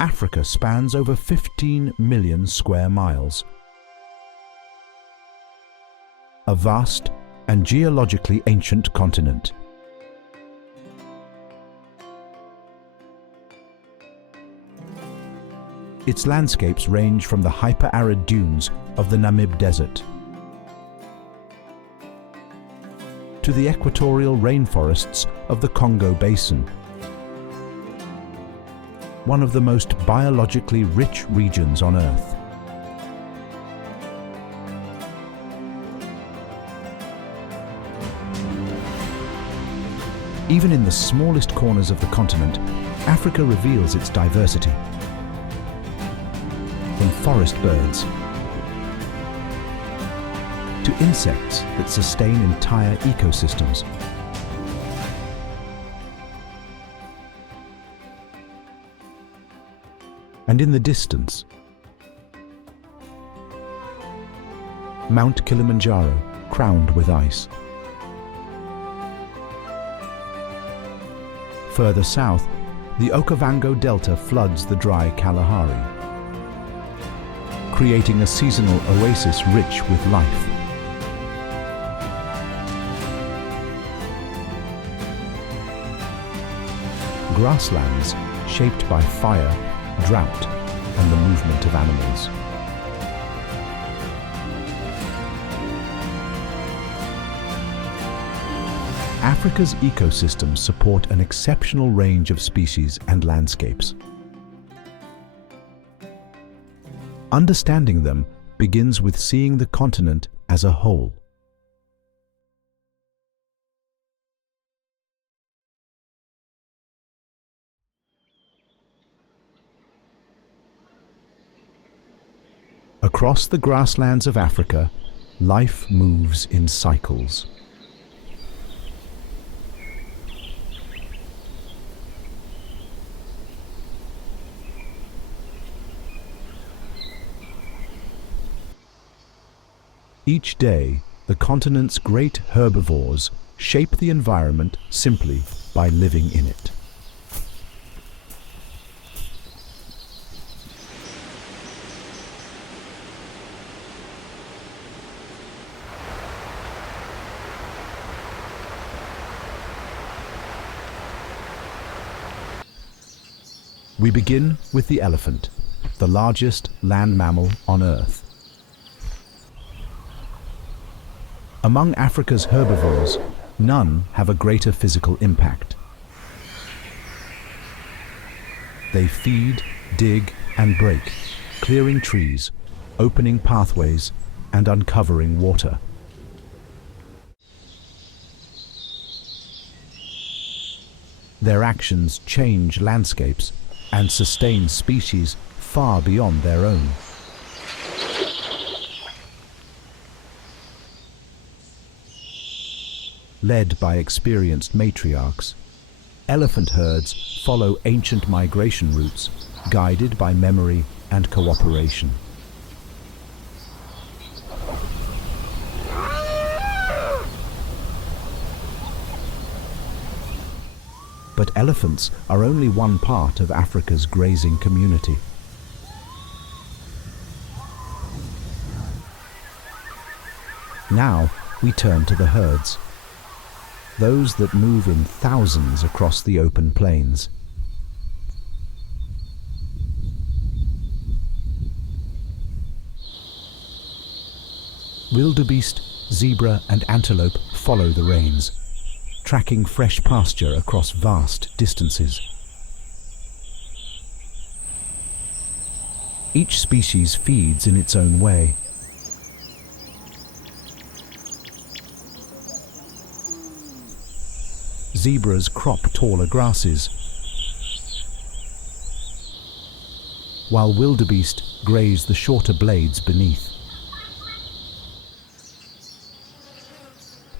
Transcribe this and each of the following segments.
Africa spans over 15 million square miles. A vast and geologically ancient continent. Its landscapes range from the hyper-arid dunes of the Namib Desert to the equatorial rainforests of the Congo Basin, one of the most biologically rich regions on Earth. Even in the smallest corners of the continent, Africa reveals its diversity. From forest birds to insects that sustain entire ecosystems. And in the distance, Mount Kilimanjaro, crowned with ice. Further south, the Okavango Delta floods the dry Kalahari, creating a seasonal oasis rich with life. Grasslands shaped by fire, drought, and the movement of animals. Africa's ecosystems support an exceptional range of species and landscapes. Understanding them begins with seeing the continent as a whole. Across the grasslands of Africa, life moves in cycles. Each day, the continent's great herbivores shape the environment simply by living in it. We begin with the elephant, the largest land mammal on Earth. Among Africa's herbivores, none have a greater physical impact. They feed, dig, and break, clearing trees, opening pathways, and uncovering water. Their actions change landscapes and sustain species far beyond their own. Led by experienced matriarchs, elephant herds follow ancient migration routes, guided by memory and cooperation. But elephants are only one part of Africa's grazing community. Now we turn to the herds, those that move in thousands across the open plains. Wildebeest, zebra, and antelope follow the rains, tracking fresh pasture across vast distances. Each species feeds in its own way. Zebras crop taller grasses, while wildebeest graze the shorter blades beneath.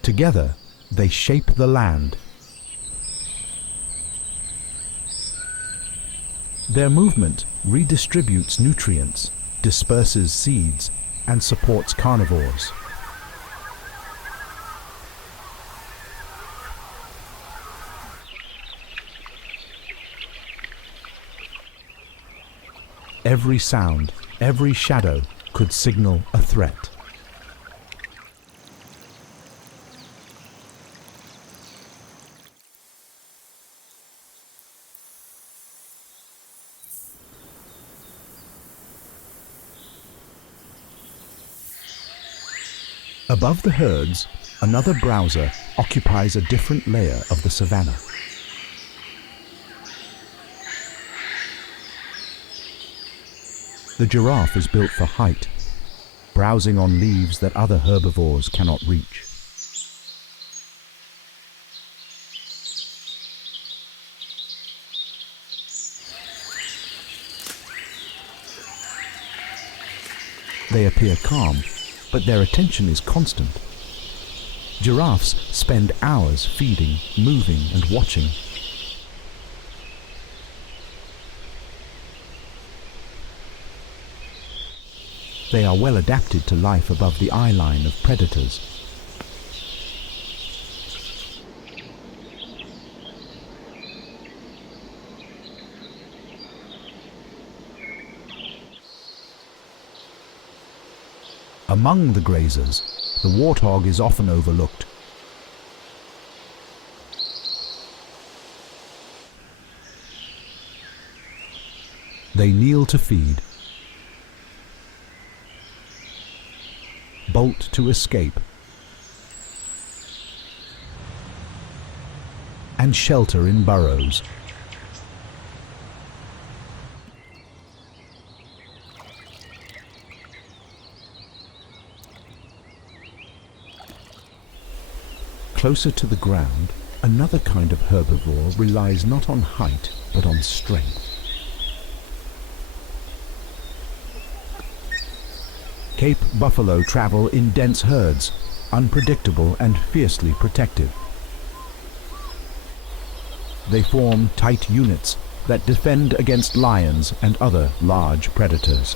Together, they shape the land. Their movement redistributes nutrients, disperses seeds, and supports carnivores. Every sound, every shadow could signal a threat. Above the herds, another browser occupies a different layer of the savanna. The giraffe is built for height, browsing on leaves that other herbivores cannot reach. They appear calm, but their attention is constant. Giraffes spend hours feeding, moving, and watching. They are well adapted to life above the eye line of predators. Among the grazers, the warthog is often overlooked. They kneel to feed, bolt to escape, and shelter in burrows. Closer to the ground, another kind of herbivore relies not on height, but on strength. Cape buffalo travel in dense herds, unpredictable and fiercely protective. They form tight units that defend against lions and other large predators.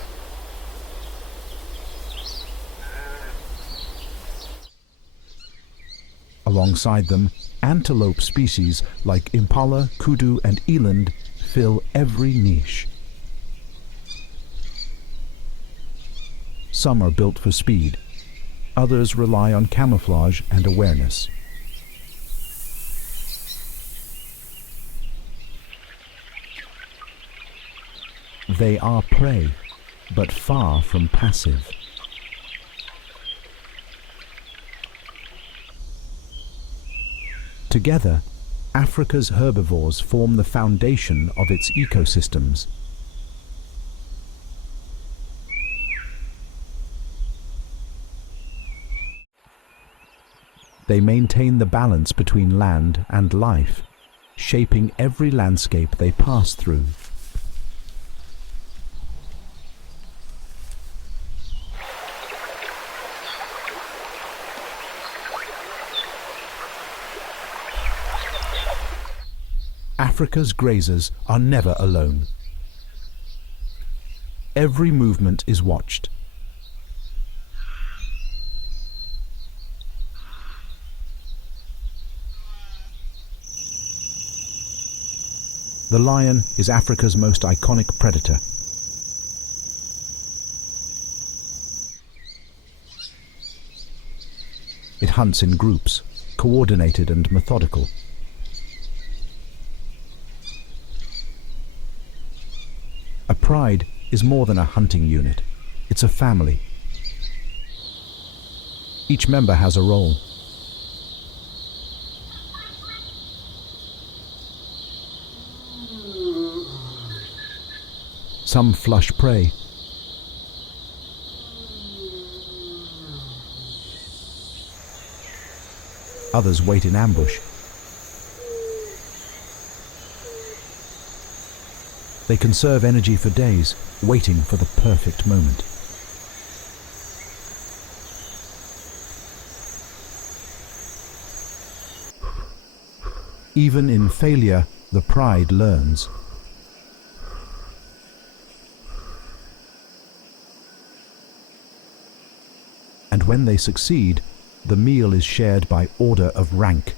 Alongside them, antelope species like impala, kudu, and eland fill every niche. Some are built for speed. Others rely on camouflage and awareness. They are prey, but far from passive. Together, Africa's herbivores form the foundation of its ecosystems. They maintain the balance between land and life, shaping every landscape they pass through. Africa's grazers are never alone. Every movement is watched. The lion is Africa's most iconic predator. It hunts in groups, coordinated and methodical. A pride is more than a hunting unit. It's a family. Each member has a role. Some flush prey. Others wait in ambush. They conserve energy for days, waiting for the perfect moment. Even in failure, the pride learns. And when they succeed, the meal is shared by order of rank.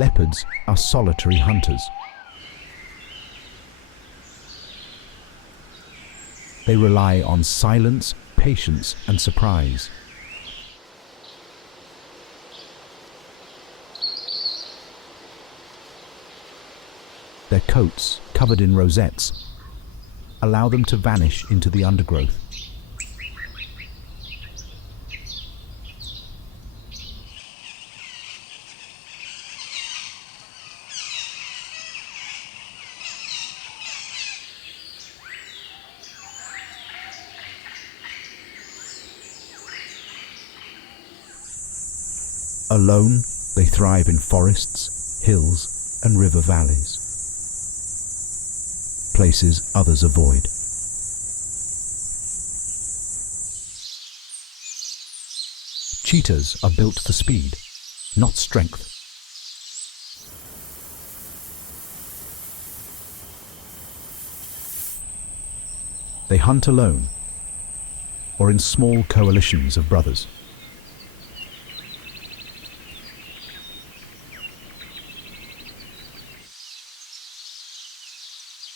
Leopards are solitary hunters. They rely on silence, patience, and surprise. Their coats, covered in rosettes, allow them to vanish into the undergrowth. Alone, they thrive in forests, hills, and river valleys, places others avoid. Cheetahs are built for speed, not strength. They hunt alone or in small coalitions of brothers.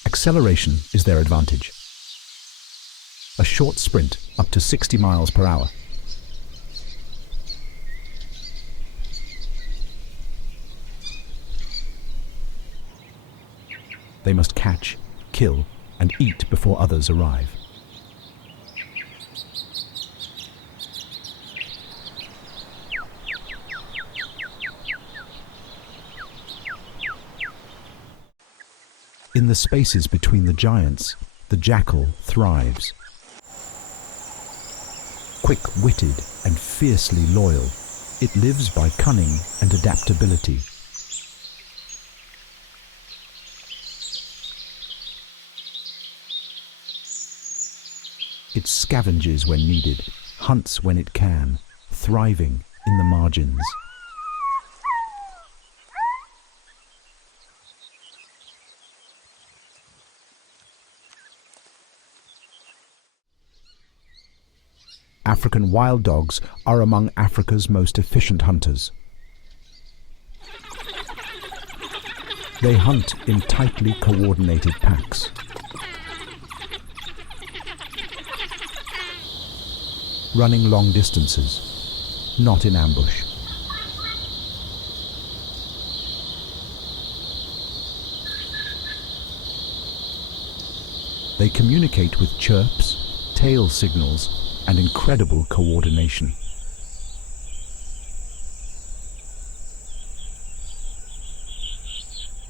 Acceleration is their advantage. A short sprint up to 60 miles per hour. They must catch, kill, and eat before others arrive. In the spaces between the giants, the jackal thrives. Quick-witted and fiercely loyal, it lives by cunning and adaptability. It scavenges when needed, hunts when it can, thriving in the margins. African wild dogs are among Africa's most efficient hunters. They hunt in tightly coordinated packs. Running long distances, not in ambush. They communicate with chirps, tail signals, and incredible coordination.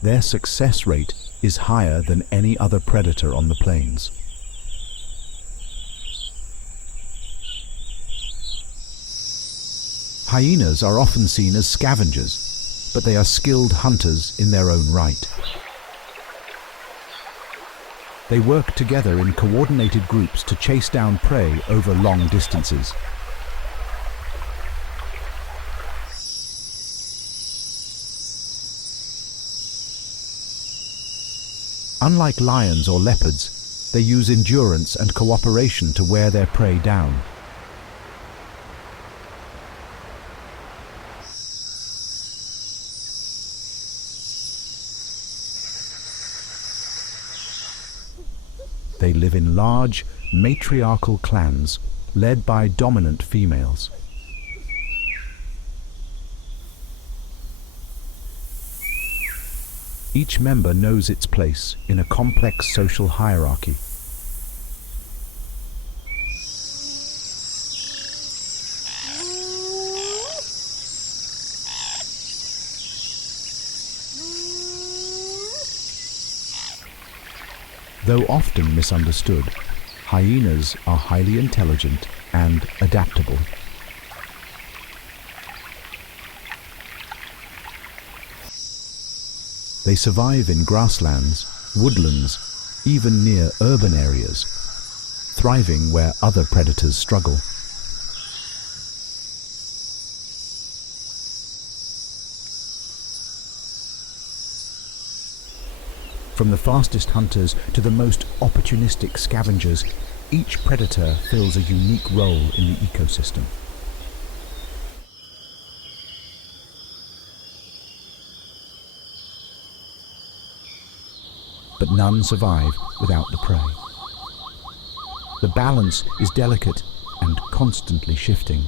Their success rate is higher than any other predator on the plains. Hyenas are often seen as scavengers, but they are skilled hunters in their own right. They work together in coordinated groups to chase down prey over long distances. Unlike lions or leopards, they use endurance and cooperation to wear their prey down. They live in large, matriarchal clans led by dominant females. Each member knows its place in a complex social hierarchy. Though often misunderstood, hyenas are highly intelligent and adaptable. They survive in grasslands, woodlands, even near urban areas, thriving where other predators struggle. From the fastest hunters to the most opportunistic scavengers, each predator fills a unique role in the ecosystem. but none survive without the prey. The balance is delicate and constantly shifting.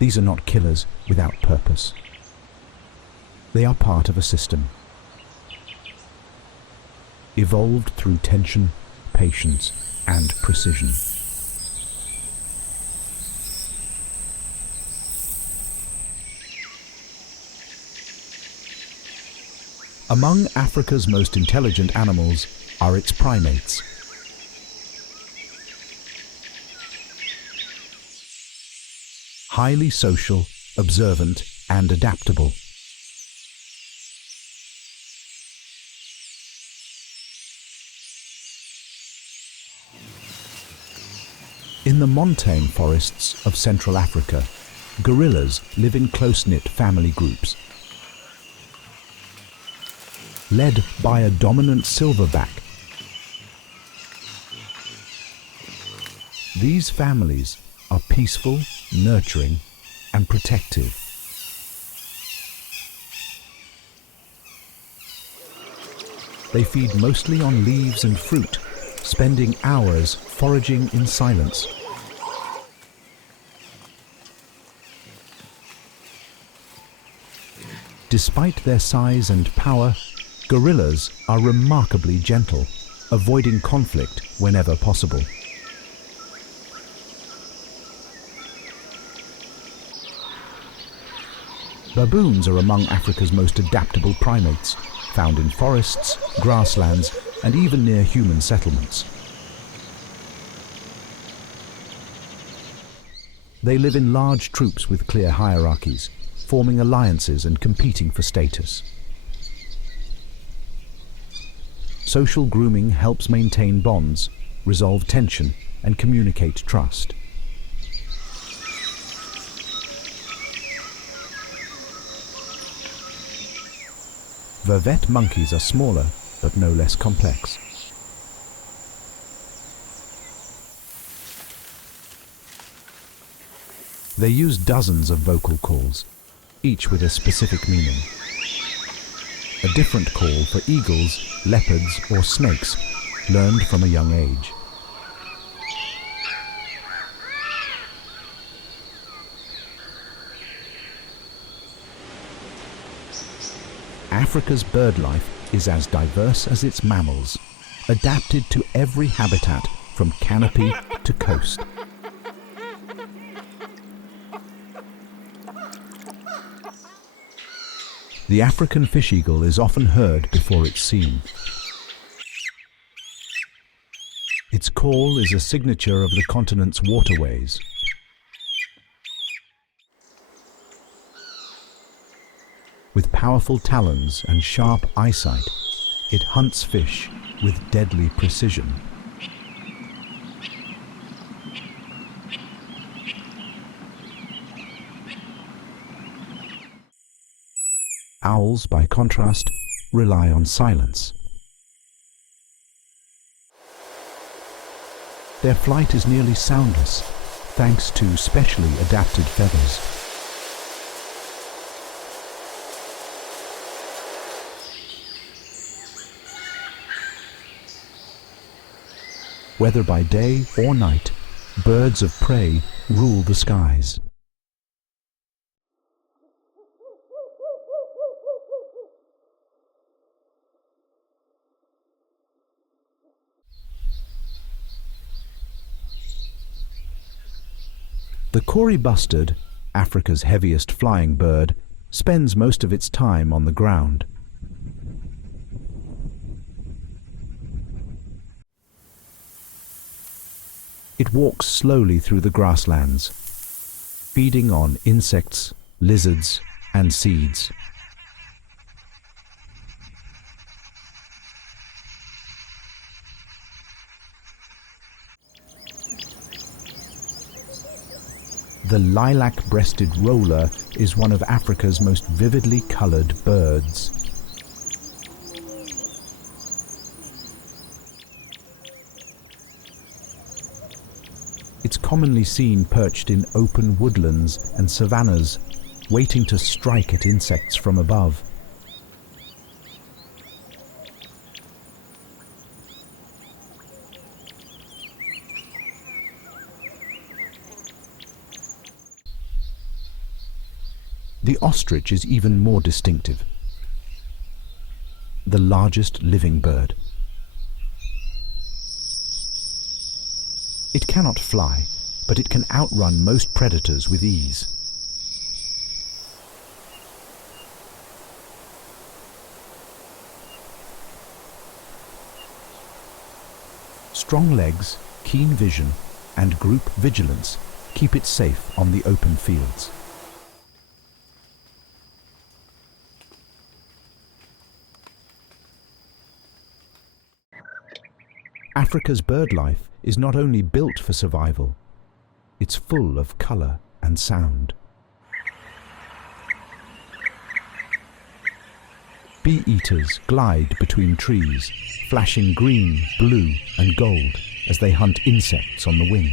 These are not killers without purpose. They are part of a system, evolved through tension, patience, and precision. Among Africa's most intelligent animals are its primates. Highly social, observant, and adaptable. In the montane forests of Central Africa, gorillas live in close-knit family groups. Led by a dominant silverback, these families are peaceful, nurturing, and protective. They feed mostly on leaves and fruit, spending hours foraging in silence. Despite their size and power, gorillas are remarkably gentle, avoiding conflict whenever possible. Baboons are among Africa's most adaptable primates, found in forests, grasslands, and even near human settlements. They live in large troops with clear hierarchies, forming alliances and competing for status. Social grooming helps maintain bonds, resolve tension, and communicate trust. Vervet monkeys are smaller, but no less complex. They use dozens of vocal calls, each with a specific meaning. A different call for eagles, leopards, or snakes, learned from a young age. Africa's bird life is as diverse as its mammals, adapted to every habitat from canopy to coast. The African fish eagle is often heard before it's seen. Its call is a signature of the continent's waterways. With powerful talons and sharp eyesight, it hunts fish with deadly precision. Owls, by contrast, rely on silence. Their flight is nearly soundless, thanks to specially adapted feathers. Whether by day or night, birds of prey rule the skies. The Kori bustard, Africa's heaviest flying bird, spends most of its time on the ground. It walks slowly through the grasslands, feeding on insects, lizards, and seeds. The lilac-breasted roller is one of Africa's most vividly colored birds. It's commonly seen perched in open woodlands and savannahs, waiting to strike at insects from above. The ostrich is even more distinctive, the largest living bird. It cannot fly, but it can outrun most predators with ease. Strong legs, keen vision, and group vigilance keep it safe on the open fields. Africa's bird life is not only built for survival, it's full of colour and sound. Bee-eaters glide between trees, flashing green, blue and gold as they hunt insects on the wing.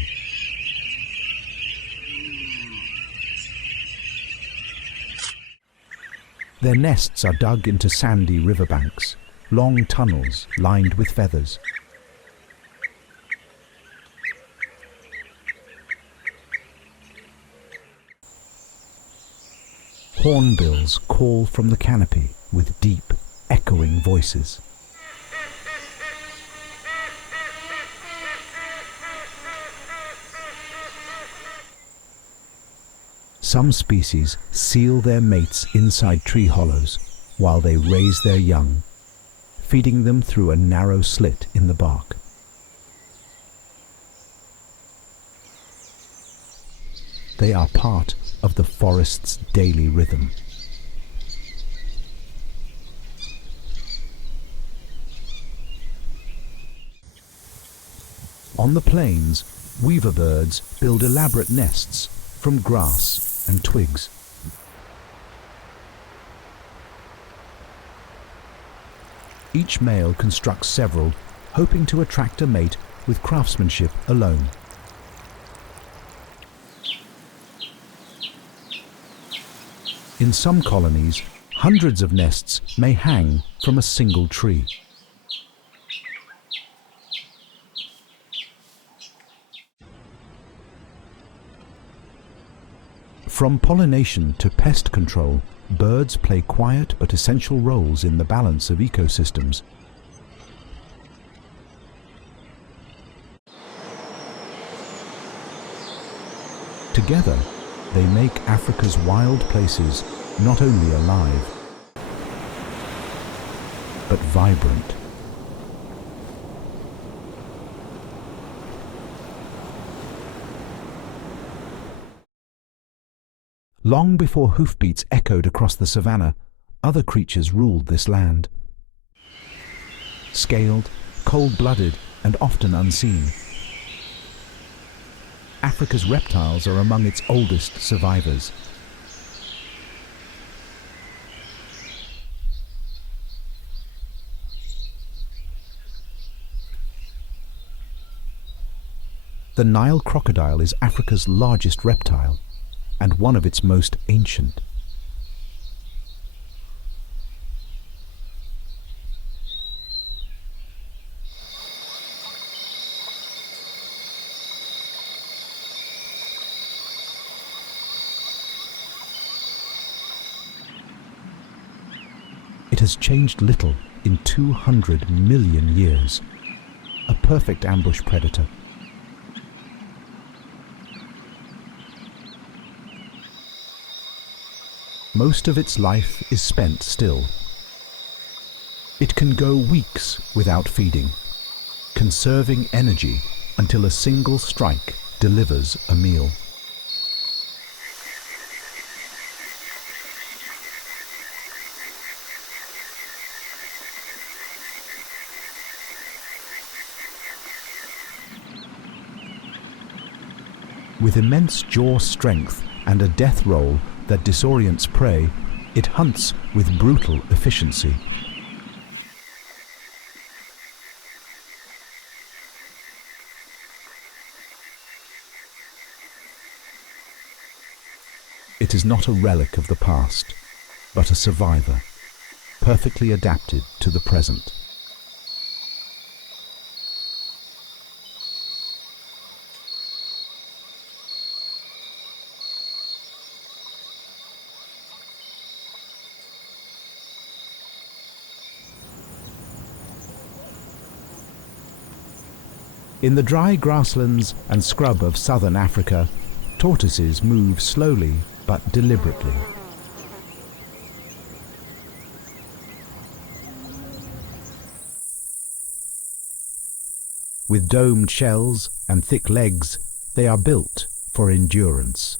Their nests are dug into sandy riverbanks, long tunnels lined with feathers. Hornbills call from the canopy with deep, echoing voices. Some species seal their mates inside tree hollows while they raise their young, feeding them through a narrow slit in the bark. They are part of the forest's daily rhythm. On the plains, weaver birds build elaborate nests from grass and twigs. Each male constructs several, hoping to attract a mate with craftsmanship alone. In some colonies, hundreds of nests may hang from a single tree. From pollination to pest control, birds play quiet but essential roles in the balance of ecosystems. Together, they make Africa's wild places not only alive, but vibrant. Long before hoofbeats echoed across the savannah, other creatures ruled this land. Scaled, cold-blooded, and often unseen, Africa's reptiles are among its oldest survivors. The Nile crocodile is Africa's largest reptile and one of its most ancient. It has changed little in 200 million years. A perfect ambush predator. Most of its life is spent still. It can go weeks without feeding, conserving energy until a single strike delivers a meal. With immense jaw strength and a death roll that disorients prey, it hunts with brutal efficiency. It is not a relic of the past, but a survivor, perfectly adapted to the present. In the dry grasslands and scrub of southern Africa, tortoises move slowly but deliberately. With domed shells and thick legs, they are built for endurance.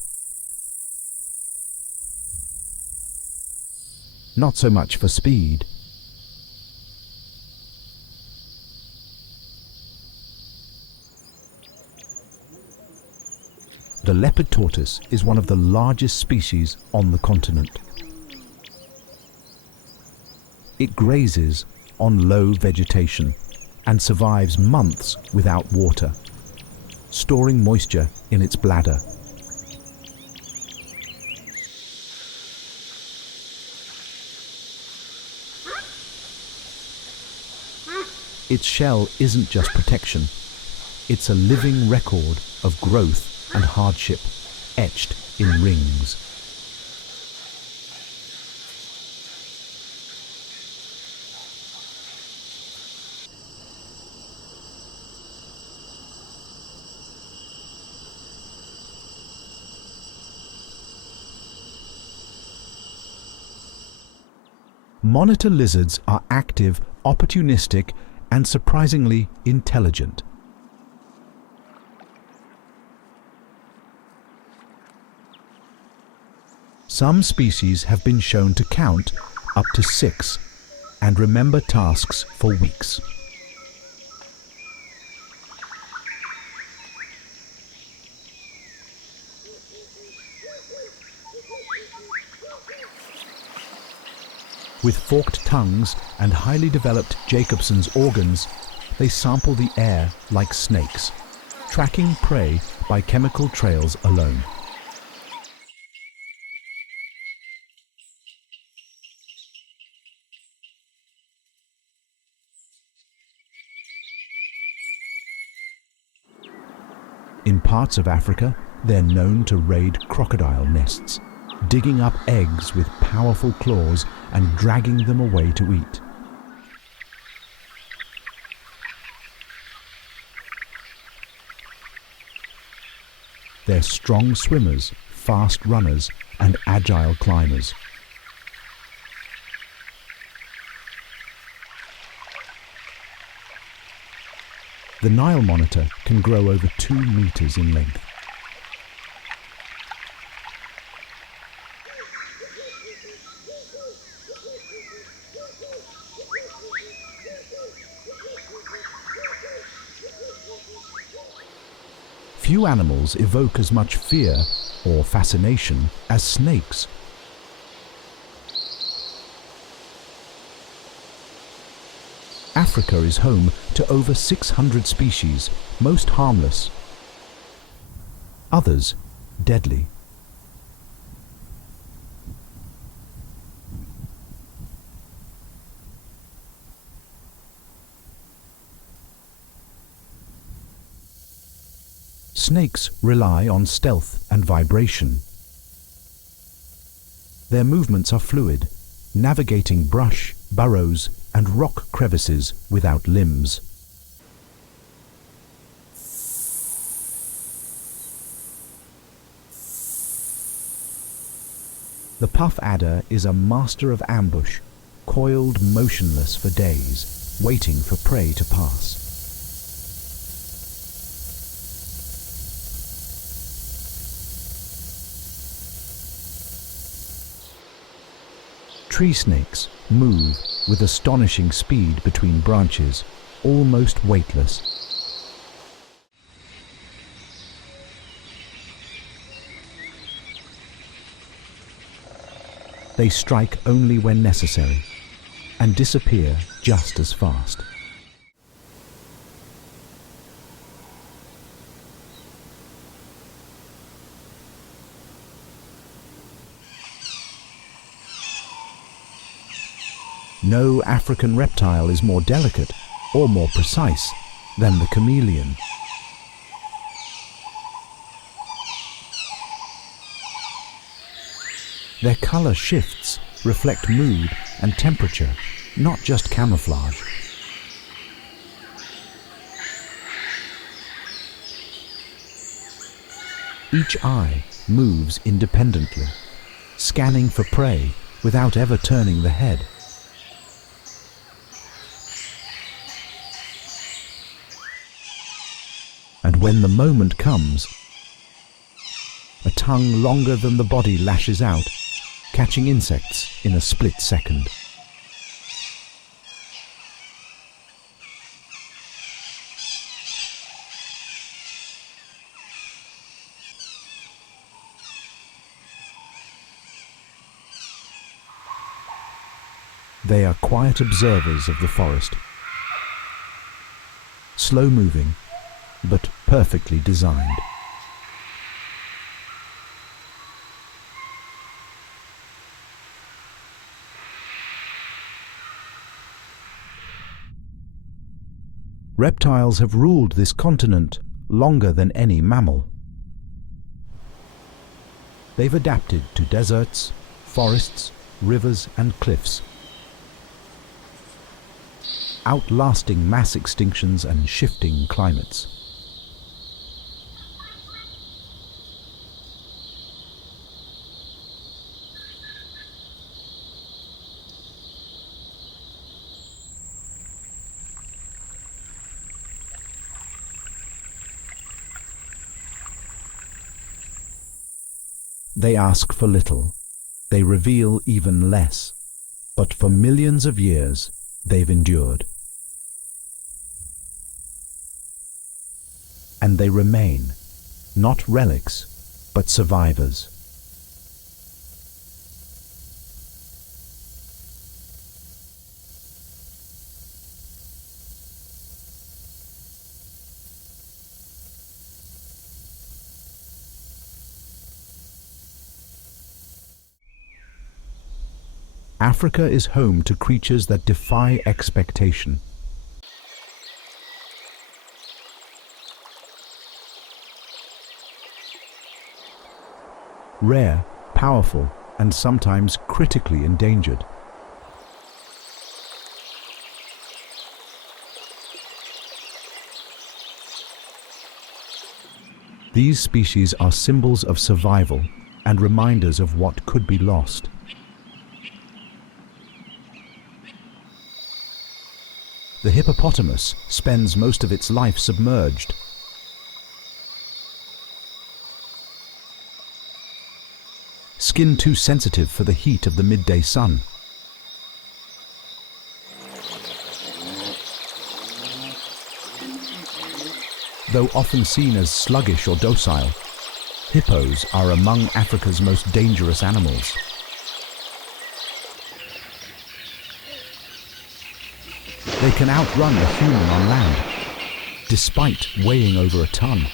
Not so much for speed. The leopard tortoise is one of the largest species on the continent. It grazes on low vegetation and survives months without water, storing moisture in its bladder. Its shell isn't just protection, it's a living record of growth and hardship, etched in rings. Monitor lizards are active, opportunistic, and surprisingly intelligent. Some species have been shown to count up to 6 and remember tasks for weeks. With forked tongues and highly developed Jacobson's organs, they sample the air like snakes, tracking prey by chemical trails alone. In parts of Africa, they're known to raid crocodile nests, digging up eggs with powerful claws and dragging them away to eat. They're strong swimmers, fast runners, and agile climbers. The Nile monitor can grow over 2 meters in length. Few animals evoke as much fear or fascination as snakes. Africa is home to over 600 species, most harmless, others deadly. Snakes rely on stealth and vibration. Their movements are fluid, navigating brush, burrows, and rock crevices without limbs. The puff adder is a master of ambush, coiled motionless for days, waiting for prey to pass. Tree snakes move with astonishing speed between branches, almost weightless. They strike only when necessary and disappear just as fast. No African reptile is more delicate or more precise than the chameleon. Their color shifts reflect mood and temperature, not just camouflage. Each eye moves independently, scanning for prey without ever turning the head. And when the moment comes, a tongue longer than the body lashes out, catching insects in a split second. They are quiet observers of the forest, slow-moving, but perfectly designed. Reptiles have ruled this continent longer than any mammal. They've adapted to deserts, forests, rivers and cliffs, outlasting mass extinctions and shifting climates. They ask for little, they reveal even less, but for millions of years they've endured. And they remain, not relics, but survivors. Africa is home to creatures that defy expectation. Rare, powerful, and sometimes critically endangered. These species are symbols of survival and reminders of what could be lost. The hippopotamus spends most of its life submerged. Skin too sensitive for the heat of the midday sun. Though often seen as sluggish or docile, hippos are among Africa's most dangerous animals. They can outrun a human on land, despite weighing over a ton.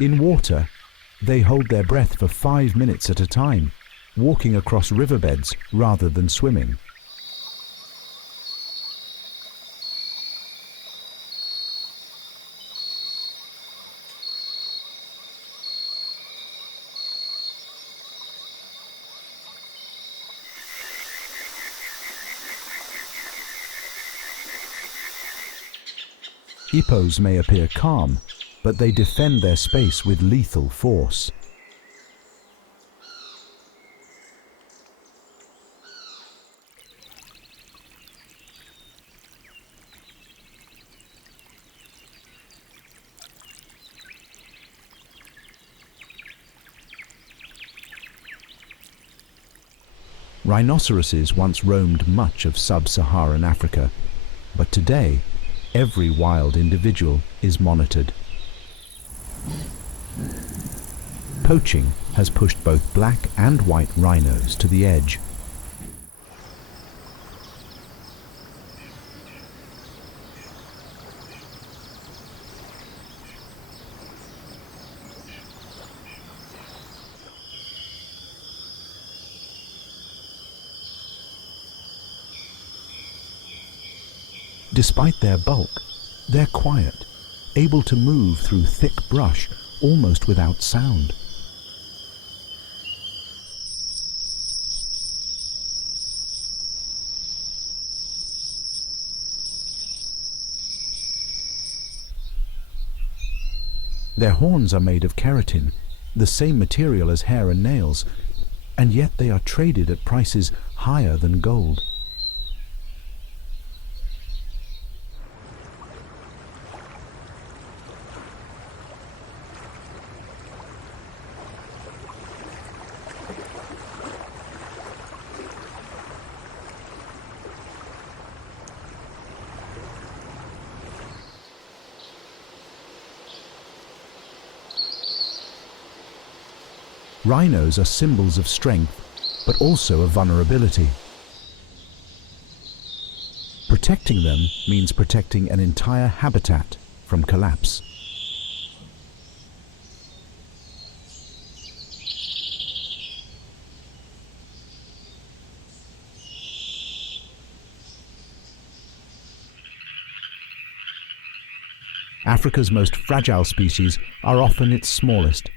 In water, they hold their breath for 5 minutes at a time, walking across riverbeds rather than swimming. Hippos may appear calm, but they defend their space with lethal force. Rhinoceroses once roamed much of sub-Saharan Africa, but today every wild individual is monitored. Poaching has pushed both black and white rhinos to the edge, Despite their bulk, they're quiet, able to move through thick brush almost without sound. Their horns are made of keratin, the same material as hair and nails, and yet they are traded at prices higher than gold. Rhinos are symbols of strength, but also of vulnerability. Protecting them means protecting an entire habitat from collapse. Africa's most fragile species are often its smallest.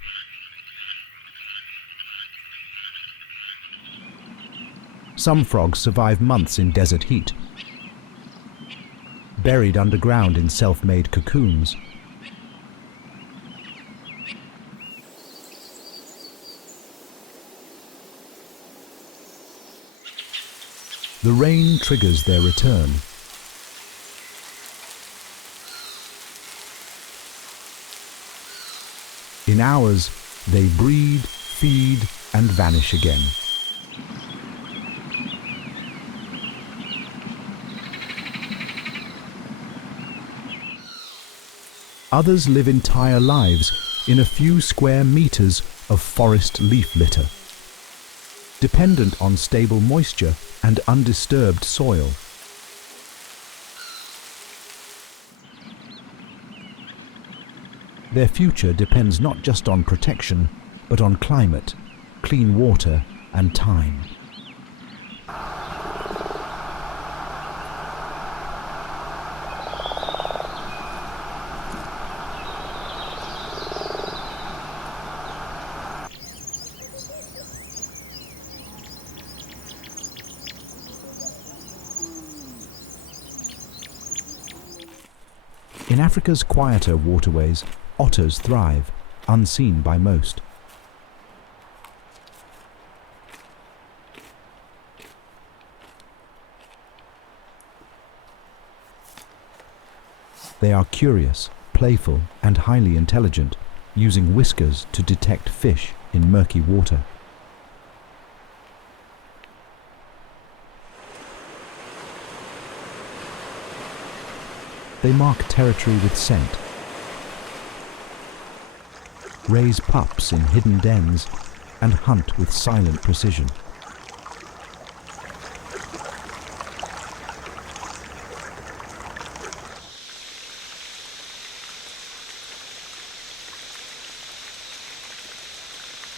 Some frogs survive months in desert heat, buried underground in self-made cocoons. The rain triggers their return. In hours, they breed, feed, and vanish again. Others live entire lives in a few square meters of forest leaf litter, dependent on stable moisture and undisturbed soil. Their future depends not just on protection, but on climate, clean water, and time. In Africa's quieter waterways, otters thrive, unseen by most. They are curious, playful, and highly intelligent, using whiskers to detect fish in murky water. They mark territory with scent, raise pups in hidden dens, and hunt with silent precision.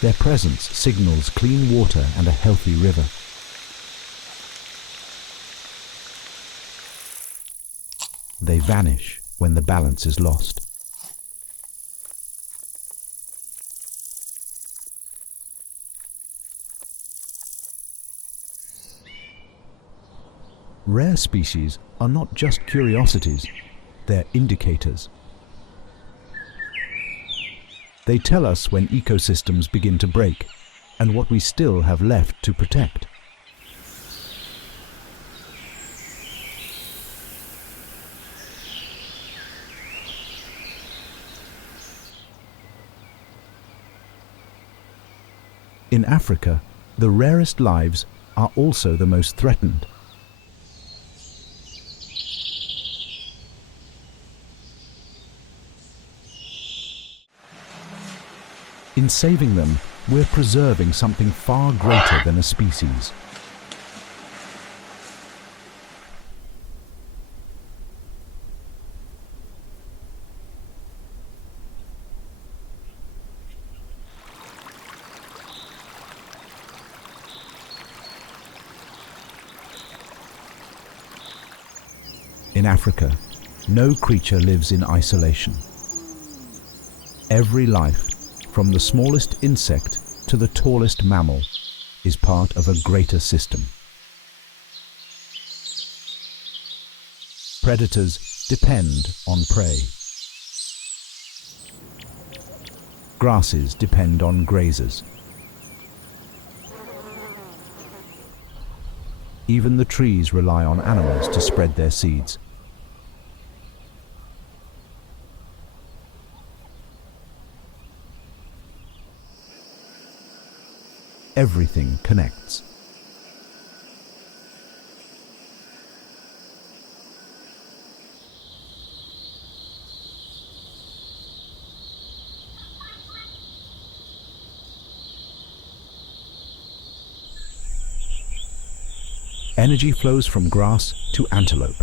Their presence signals clean water and a healthy river. They vanish when the balance is lost. Rare species are not just curiosities, they're indicators. They tell us when ecosystems begin to break and what we still have left to protect. In Africa, the rarest lives are also the most threatened. In saving them, we're preserving something far greater than a species. In Africa, no creature lives in isolation. Every life, from the smallest insect to the tallest mammal, is part of a greater system. Predators depend on prey. Grasses depend on grazers. Even the trees rely on animals to spread their seeds. Everything connects. Energy flows from grass to antelope.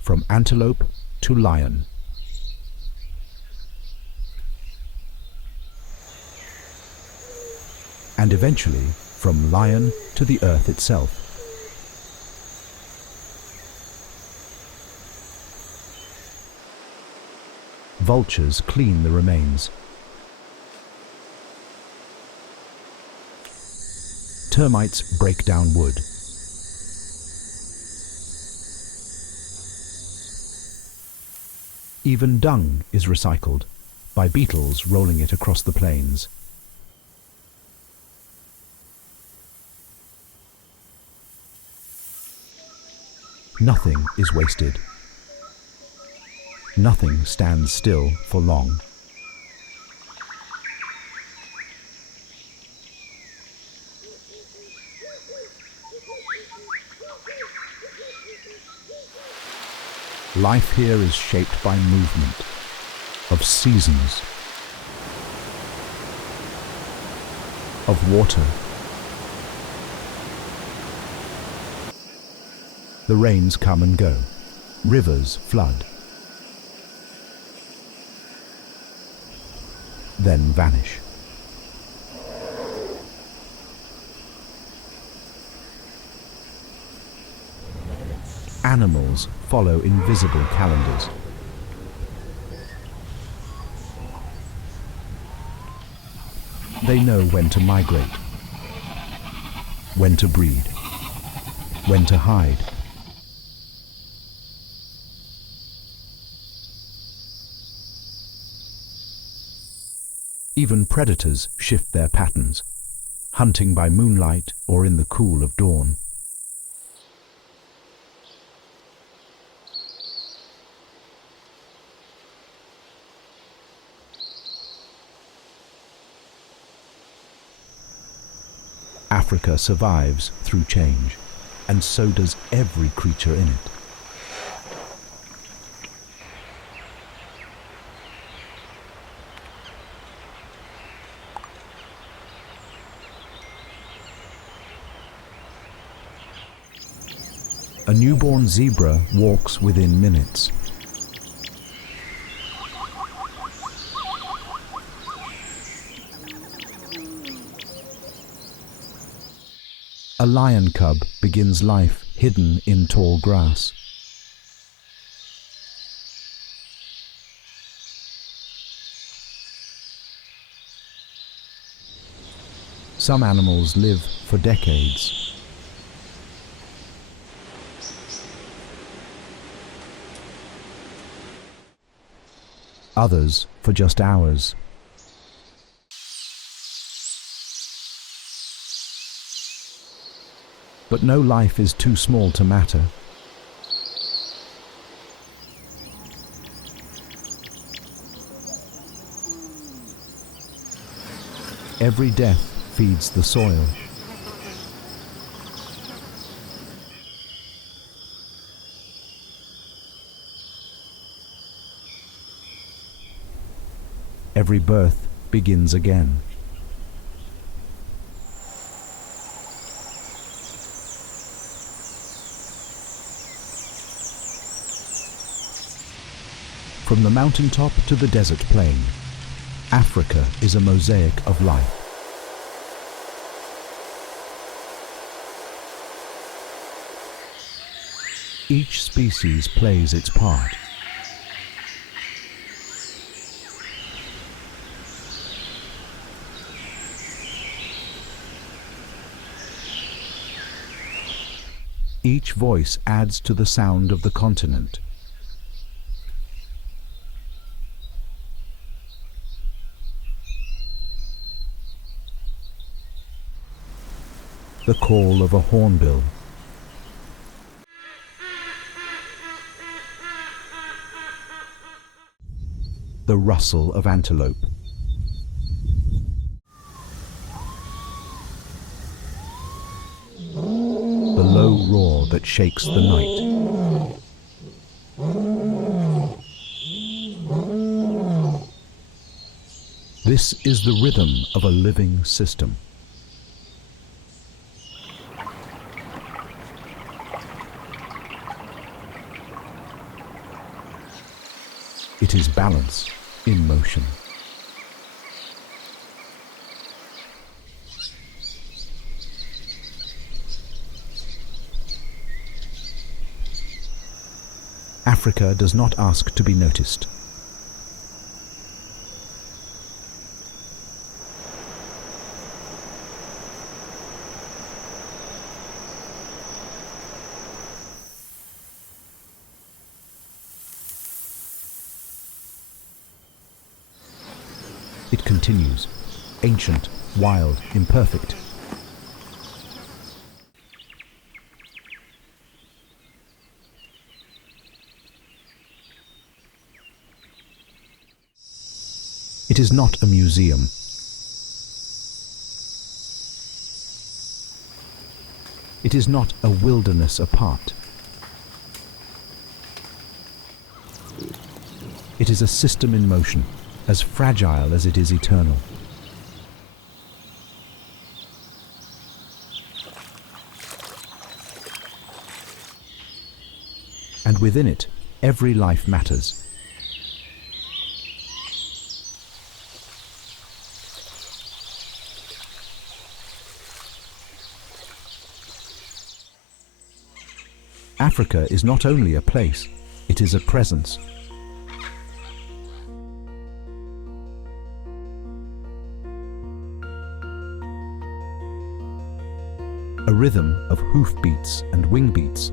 From antelope to lion. And eventually, from lion to the earth itself. Vultures clean the remains. Termites break down wood. Even dung is recycled by beetles rolling it across the plains. Nothing is wasted. Nothing stands still for long. Life here is shaped by movement, of seasons, of water. The rains come and go, rivers flood, then vanish. Animals follow invisible calendars. They know when to migrate, when to breed, when to hide. Even predators shift their patterns, hunting by moonlight or in the cool of dawn. Africa survives through change, and so does every creature in it. A newborn zebra walks within minutes. A lion cub begins life hidden in tall grass. Some animals live for decades. Others for just hours. But no life is too small to matter. Every death feeds the soil. Every birth begins again. From the mountaintop to the desert plain, Africa is a mosaic of life. Each species plays its part. Each voice adds to the sound of the continent. The call of a hornbill, the rustle of antelope, the low roar that shakes the night. This is the rhythm of a living system. It is balance in motion. Africa does not ask to be noticed. It continues, ancient, wild, imperfect. It is not a museum. It is not a wilderness apart. It is a system in motion, as fragile as it is eternal. And within it, every life matters. Africa is not only a place, it is a presence. A rhythm of hoofbeats and wingbeats.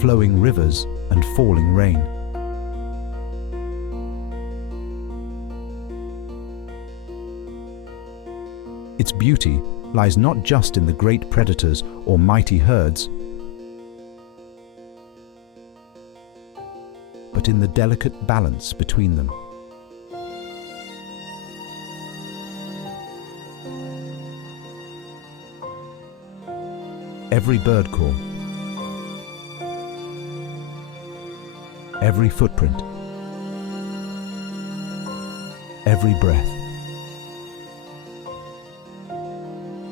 Flowing rivers and falling rain. Its beauty lies not just in the great predators or mighty herds, but in the delicate balance between them. Every bird call, every footprint, every breath.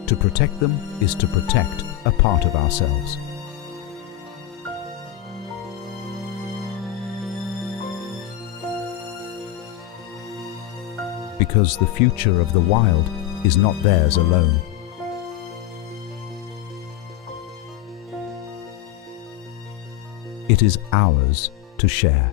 To protect them is to protect a part of ourselves. Because the future of the wild is not theirs alone. It is ours to share.